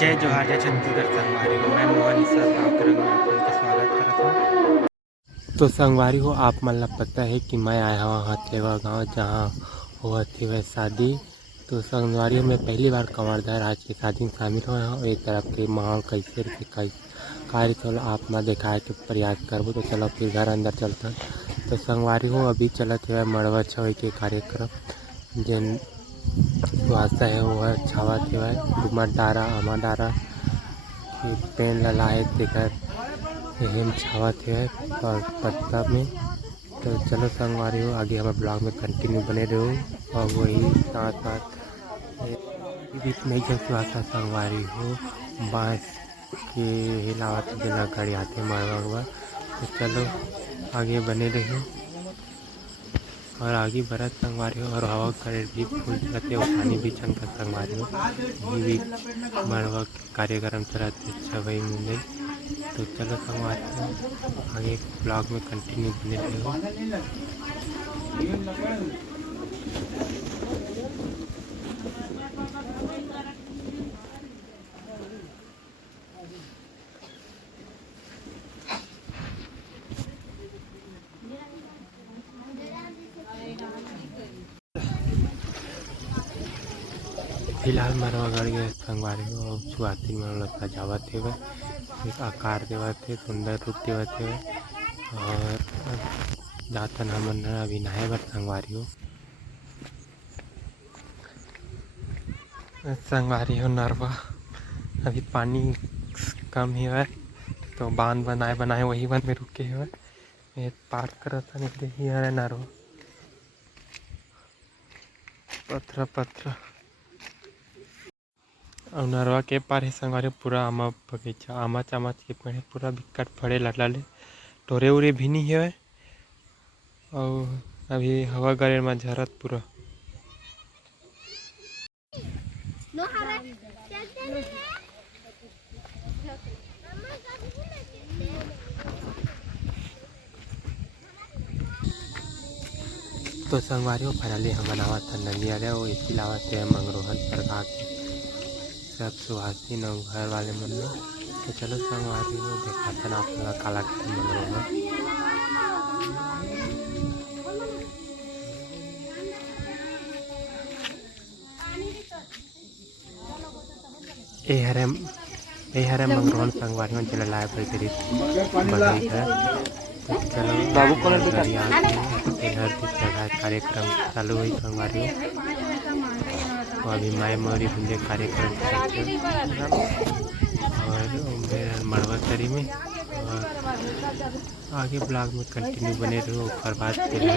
जय जोहार जय छत्तीसगढ़ संगवारी हो। मैं मोहन सर गाँव के रंग में आप लोगों का स्वागत करता हूँ। तो संगवारी हो, आप मन ला पता है कि मैं आया हूँ हथलेवा गाँव, जहाँ हुआ थी वह शादी। तो संगवारी हो, मैं पहली बार कंवरधार आज की शादी में शामिल हुआ हूँ। एक तरफ के माहौल कैसे के कार्य चलो आप ना दिखाए के प्रयास करबो। तो चलो फिर घर अंदर चलता। तो संगवारी हो, अभी चलत है मड़वा छवई के कार्यक्रम। जिन वास्ता है वो है छावा थे डुमर डारा अमा डारा कि पेन ललाए तेकर हिम छावा थे और पत्ता में। तो चलो संगवारी हो, आगे हमारे ब्लॉग में कंटिन्यू बने रहो। और वही साथ साथ बीच में जब वास्ता संगवारी हो बाँस के हिलावत बिना गाड़ी आते मरवा हुआ। तो चलो आगे बने रहो और आगे बढ़त संगवारी हो। और हवा करे भी फूल चलते और पानी भी छनका संगवारी हो। ये भी मरवा कार्यक्रम चलाते छवई मुंदई। तो चलो संगवारी हो, आगे ब्लॉग में कंटिन्यू बने रहो। फिलहाल मरवा गढ़ के संगवारी हो सुहाती मन सजावत हे, एक आकार देवत हे, सुंदर रूप देवत हे। और जातन हमन अभी नहाए बर संगवारी हो। संगवारी हो नरवा अभी पानी कम ही है, तो बांध बनाए वही बन में रुके हुए पार करता निकले ही है नरवा पत्थर और नरवा के पार है संगवारी पूरा आमा बगीचा, आमा चामच के पेड़ पूरा बिकट फड़े लटला टोरे उरे भी नहीं है। और अभी हवा गरे में झरत पूरा तो संगवारी हो फाइनली हम बनावा था नंदिया रे वो इसी लावा थे मंगरोहन प्रकार के सब सुहासी न घर वाले मन में। तो चलो संगवारी हो देखा था आप लोग काला मंगरोहन ए हरे मंगरोहन संगवारी हो चला लाए पर तेरी बधाई है। तो चलो बाबू कौन इधर की जगह कार्यक्रम चालू हुई संगवारी हो। अभी माई मोरी बुंदे कार्यक्रम चलते और मेरा मड़वा तरी में। और आगे ब्लॉग में कंटिन्यू बने रहो। ऊपर बात जगह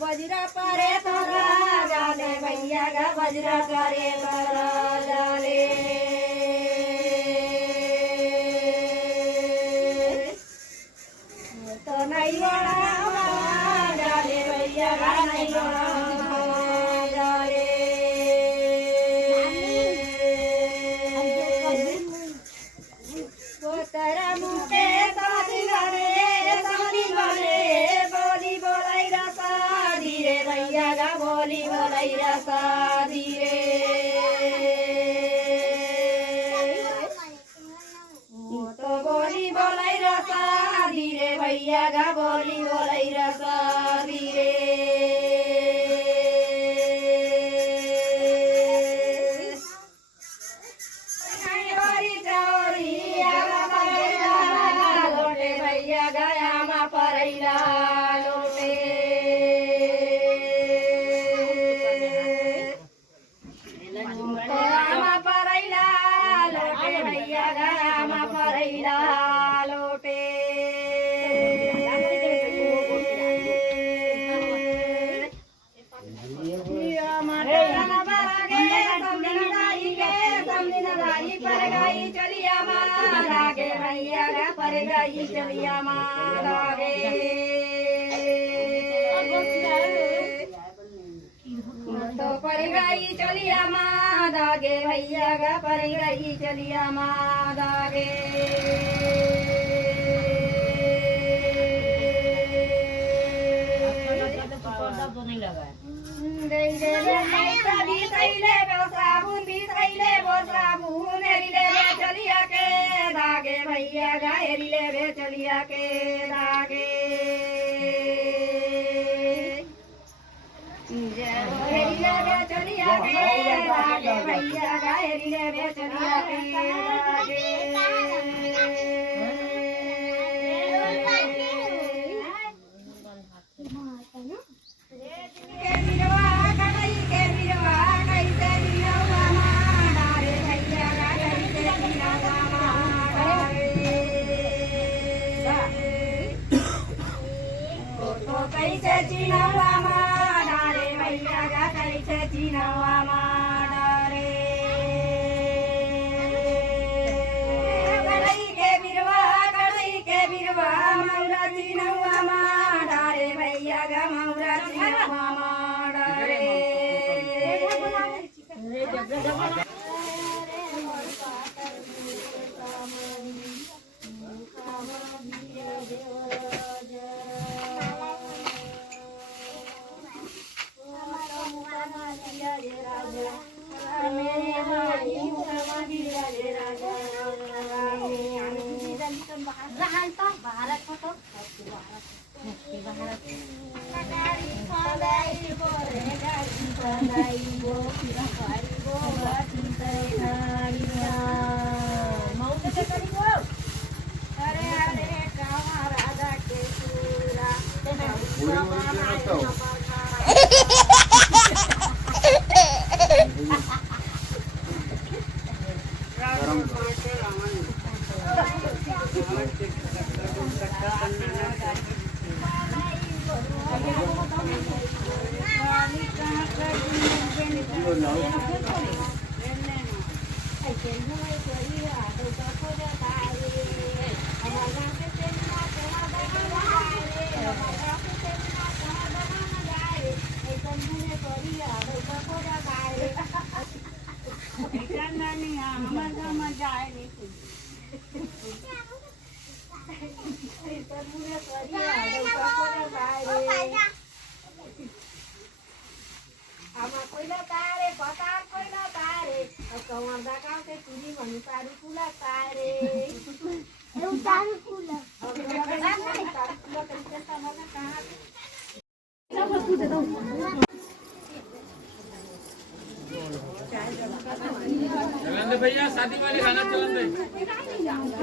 बजरा करे तोरा जाने भैया का बजरा करे तोरा जाने तो नहीं जाने भैया का नहीं जाने वो तेरा मुँह पे शादी बोली बोलाई रसा धीरे भैया का बोली बोलाई रसा धीरे तो बोली बोलाई रसा धीरे भैया का बोली बोलाई रसा धीरे लोटे भैया गया मा परैला लोटे मा परैला लोटे भैया गया मा परैला लोटे गई चलिया मारे तो पर गई चलिया मागे भैया गा पर गई चलिया मागे साबुन भी थैले वो साबुन हेरिले चलिया के धागे भैया गा हेरिले चलिया के धागे हेरिले चलिया के धागे भैया गा हेरिले चलिया के कैसे चिनवा मारे भैया गा कैसे चिनवा मारे कड़ई के बिरवा मौरा चिनवा मारे भैया गा मौरा चिनवा मारे भैया शादी वाले गाना चलन दे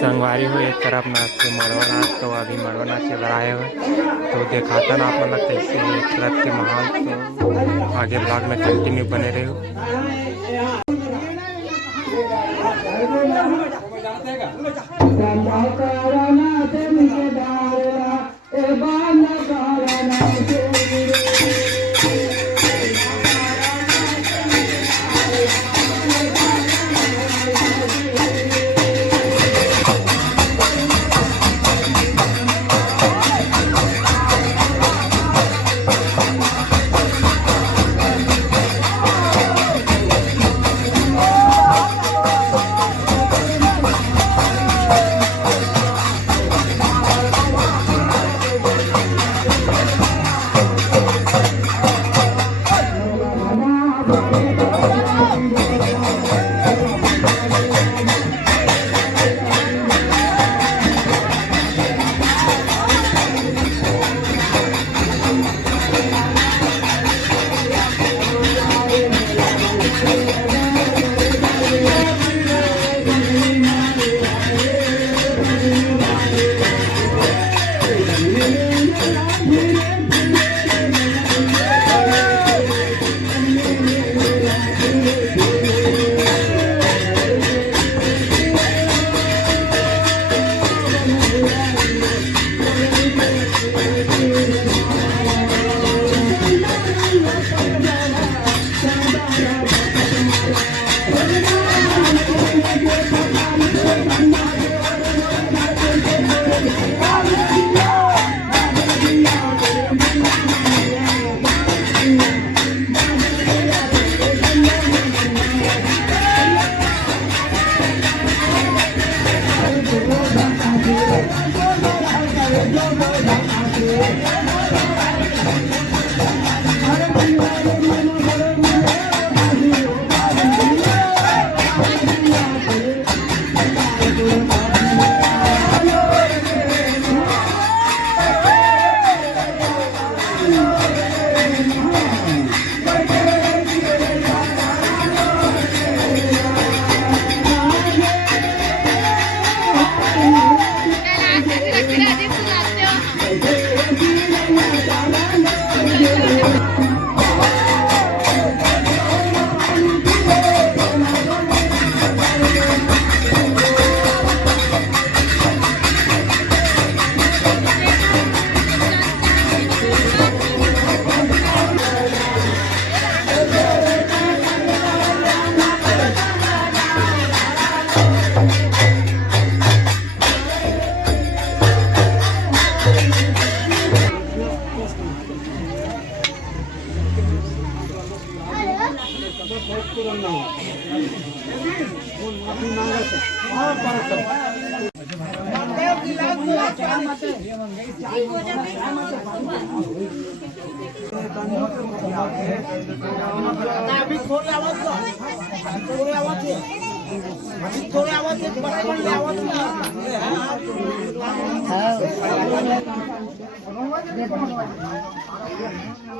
संगवारी हो एक तरफ नाच के मड़वा नाच तो अभी मड़वा नाच के बढ़ाए हुए तो दिखाता ना आप मतलब कैसे एक तरफ के माहौल तो आगे ब्लॉग में कंटिन्यू बने रहे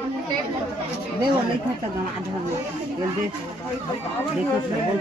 देखो नहीं खाता गाना आधा में ये देख देखो सब बोल